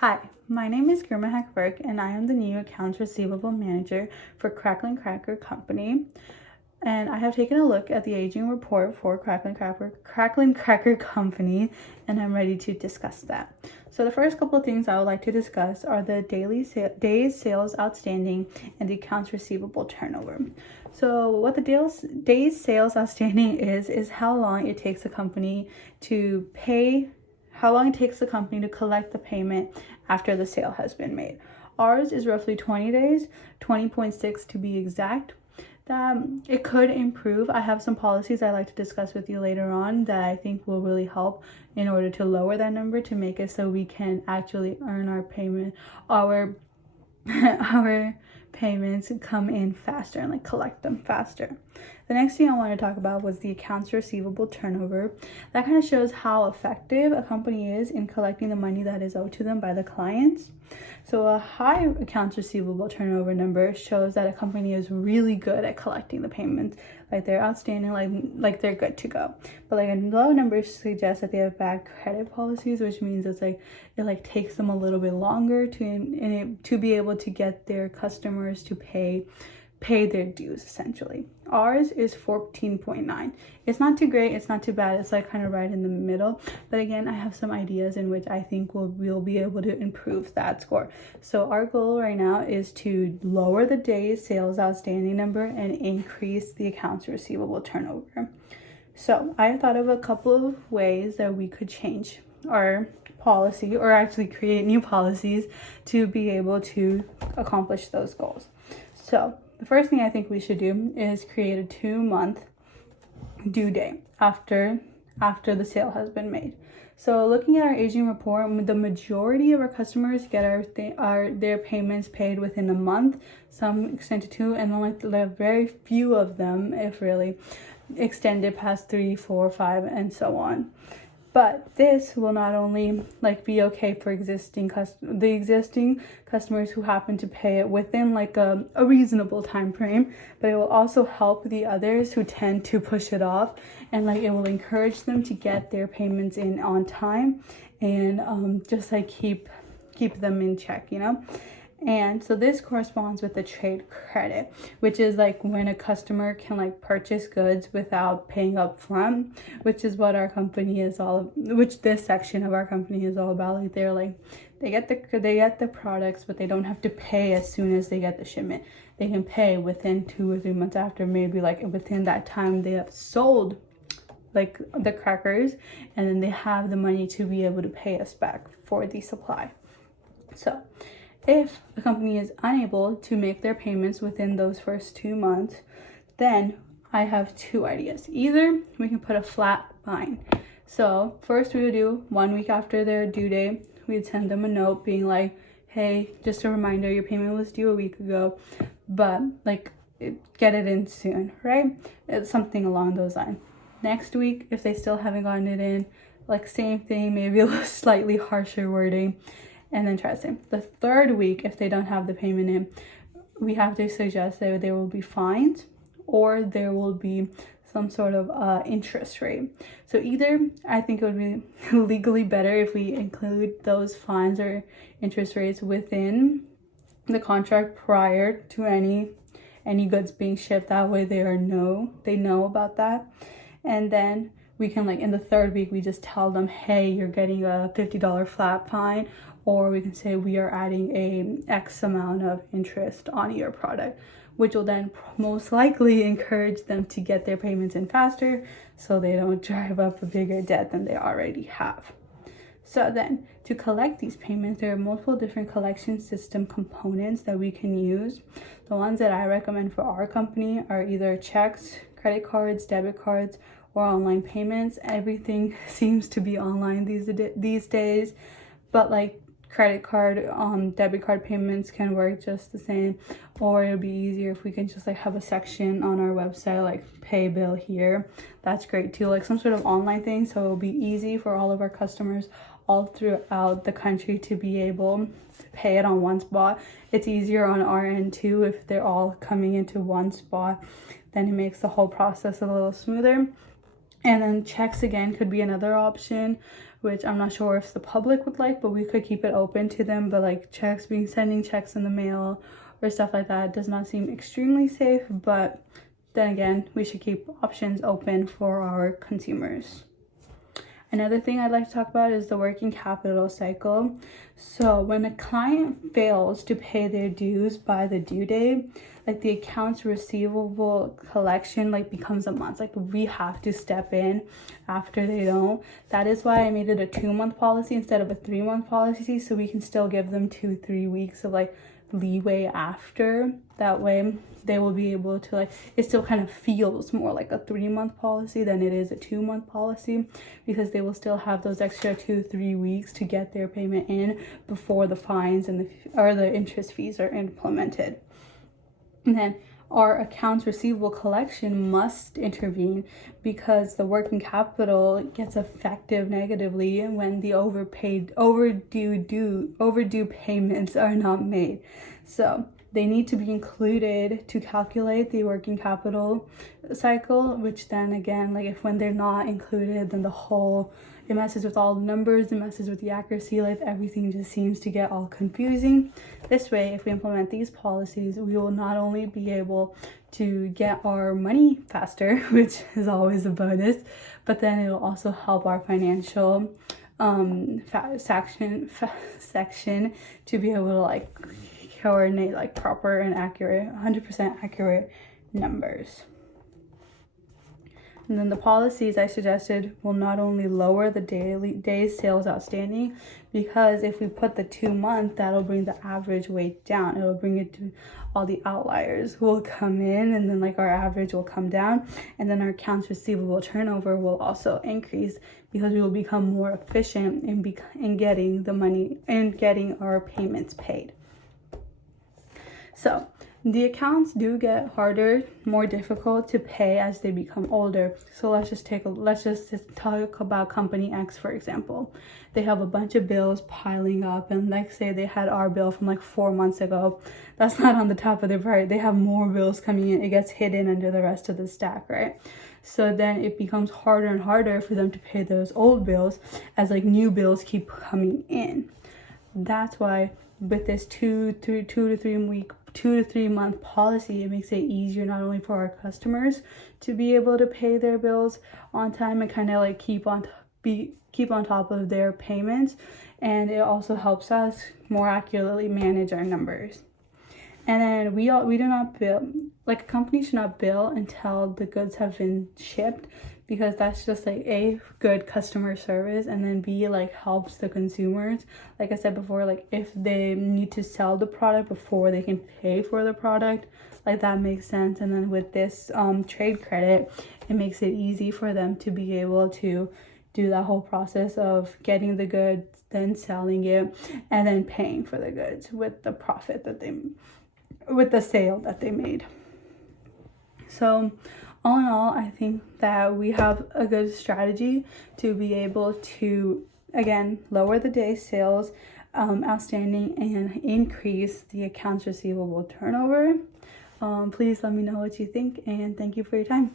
Hi, my name is Girma Hackberg and I am the new Accounts Receivable Manager for Crackling Cracker Company. And I have taken a look at the aging report for Crackling Cracker Company, and I'm ready to discuss that. So the first couple of things I would like to discuss are the days sales outstanding and the accounts receivable turnover. So what the days sales outstanding is how long it takes the company to pay, how long it takes the company to collect the payment after the sale has been made. Ours is roughly 20 days, 20.6 to be exact. It could improve. I have some policies I'd like to discuss with you later on that I think will really help in order to lower that number to make it so we can actually earn our payment, our payments come in faster and collect them faster. The next thing I want to talk about was the accounts receivable turnover. That kind of shows how effective a company is in collecting the money that is owed to them by the clients. So a high accounts receivable turnover number shows that a company is really good at collecting the payments, they're outstanding, like they're good to go. But a low number suggests that they have bad credit policies, which means it takes them a little bit longer to be able to get their customers to pay their dues essentially. Ours is 14.9. It's not too great, it's not too bad, it's kind of right in the middle. But again, I have some ideas in which I think we'll be able to improve that score. So our goal right now is to lower the days sales outstanding number and increase the accounts receivable turnover. So I thought of a couple of ways that we could change our policy, or actually create new policies to be able to accomplish those goals. So the first thing I think we should do is create a 2-month due date after the sale has been made. So looking at our aging report, the majority of our customers get their payments paid within a month, some extend to 2, and then very few of them, if really, extended past 3, 4, 5, and so on. But this will not only be okay for the existing customers who happen to pay it within a reasonable time frame, but it will also help the others who tend to push it off, and it will encourage them to get their payments in on time and just keep them in check, And so this corresponds with the trade credit, which is when a customer can purchase goods without paying up front, which is what our company is which this section of our company is all about. They get the products, but they don't have to pay as soon as they get the shipment. They can pay within 2 or 3 months after, maybe within that time they have sold the crackers, and then they have the money to be able to pay us back for the supply. So if a company is unable to make their payments within those first 2 months, then I have 2 ideas. Either we can put a flat fine. So first we would do 1 week after their due date, we'd send them a note being hey, just a reminder, your payment was due a week ago, but get it in soon, right? It's something along those lines. Next week, if they still haven't gotten it in, same thing, maybe a little slightly harsher wording. And then try the same. The 3rd week, if they don't have the payment in, we have to suggest that there will be fines or there will be some sort of interest rate. So either I think it would be legally better if we include those fines or interest rates within the contract prior to any goods being shipped. That way they know about that. And then we can in the 3rd week, we just tell them, hey, you're getting a $50 flat fine. Or we can say we are adding a X amount of interest on your product, which will then most likely encourage them to get their payments in faster so they don't drive up a bigger debt than they already have. So then to collect these payments, there are multiple different collection system components that we can use. The ones that I recommend for our company are either checks, credit cards, debit cards, or online payments. Everything seems to be online these days, but credit card, debit card payments can work just the same, or it'll be easier if we can just have a section on our website pay bill here. That's great too, some sort of online thing, so it'll be easy for all of our customers all throughout the country to be able to pay it on one spot. It's easier on our end too if they're all coming into one spot, then it makes the whole process a little smoother. And then checks again could be another option which I'm not sure if the public would like, but we could keep it open to them. But like sending checks in the mail or stuff like that does not seem extremely safe. But then again, we should keep options open for our consumers. Another thing I'd like to talk about is the working capital cycle. So when a client fails to pay their dues by the due date, like the accounts receivable collection like becomes a month. Like we have to step in after they don't. That is why I made it a 2-month policy instead of a 3-month policy, so we can still give them 2-3 weeks of like leeway after. That way they will be able to like, it still kind of feels more like a 3-month policy than it is a 2-month policy, because they will still have those extra 2-3 weeks to get their payment in before the fines and the interest fees are implemented. And then our accounts receivable collection must intervene because the working capital gets affected negatively when the overdue payments are not made. So they need to be included to calculate the working capital cycle, which then again, like if when they're not included, then it messes with all the numbers, it messes with the accuracy, like everything just seems to get all confusing. This way, if we implement these policies, we will not only be able to get our money faster, which is always a bonus, but then it will also help our financial section to be able to like coordinate like proper and accurate, 100% accurate numbers. And then the policies I suggested will not only lower the days sales outstanding, because if we put the 2-month, that'll bring the average weight down. It'll bring it to all the outliers will come in, and then like our average will come down, and then our accounts receivable turnover will also increase because we will become more efficient in getting the money and getting our payments paid. So the accounts do get harder, more difficult to pay as they become older. So let's just talk about company X, for example. They have a bunch of bills piling up, and like say they had our bill from like 4 months ago. That's not on the top of their priority. They have more bills coming in. It gets hidden under the rest of the stack, right? So then it becomes harder and harder for them to pay those old bills as like new bills keep coming in. That's why with this 2 to 3 month policy, it makes it easier not only for our customers to be able to pay their bills on time and kind of like keep on top of their payments, and it also helps us more accurately manage our numbers. And then we do not bill, like a company should not bill until the goods have been shipped, because that's just like A, good customer service, and then B, like helps the consumers. Like I said before, like if they need to sell the product before they can pay for the product, like that makes sense. And then with this trade credit, it makes it easy for them to be able to do that whole process of getting the goods, then selling it, and then paying for the goods with the profit with the sale that they made. So all in all, I think that we have a good strategy to be able to, again, lower the day sales outstanding and increase the accounts receivable turnover. Please let me know what you think, and thank you for your time.